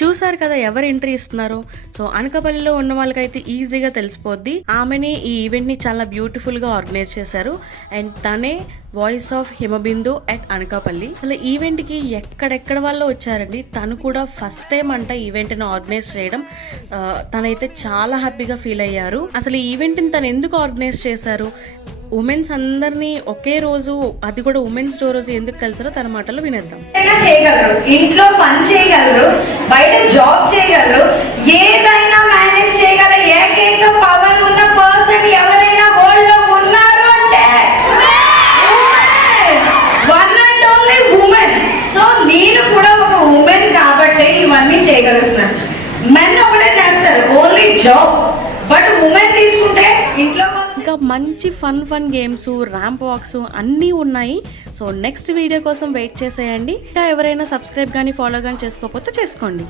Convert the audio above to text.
చూసారు కదా ఎవరు ఎంట్రీ ఇస్తున్నారు. సో అనకాపల్లిలో ఉన్న వాళ్ళకైతే ఈజీగా తెలిసిపోద్ది. ఆమెని ఈ ఈవెంట్ ని చాలా బ్యూటిఫుల్ గా ఆర్గనైజ్ చేశారు. అండ్ తనే voice of Himabindu at Anakapalli. అసలు ఈవెంట్ కి ఎక్కడెక్కడ వాళ్ళు వచ్చారండి. తను కూడా ఫస్ట్ టైం అంట ఈవెంట్ ని ఆర్గనైజ్ చేయడం. తనైతే చాలా హ్యాపీగా ఫీల్ అయ్యారు. అసలు ఈ ఈవెంట్ ని తను ఎందుకు ఆర్గనైజ్ చేశారు, ఉమెన్స్ అందరినీ ఒకే రోజు, అది కూడా ఉమెన్స్ డే రోజు ఎందుకు కలిసారో తన మాటలో వినేద్దాం. చేయగలరు, ఇంట్లో పని చేయగలరు, బయట జాబ్ చేయగలరు, ఏదైనా మేనేజ్ చేయగల ఏకైక పవర్ ఉన్న పర్సన్ ఎవరైనా వరల్డ్ లో ఉన్నారు అంటే one and only women. So నేను కూడా ఒక ఉమెన్ కాబట్టి ఇవన్నీ చేయగలుగుతున్నాను. మెన్ ఒకటే చేస్తారు, ఓన్లీ జాబ్. బట్ ఉమెన్ తీసుకుంటే ఇంట్లో ఇంకా మంచి ఫన్ గేమ్స్, ర్యాంప్ వాక్స్ అన్నీ ఉన్నాయి. సో నెక్స్ట్ వీడియో కోసం వెయిట్ చేసేయండి. ఇంకా ఎవరైనా సబ్స్క్రైబ్ కానీ ఫాలో కానీ చేసుకోకపోతే చేసుకోండి.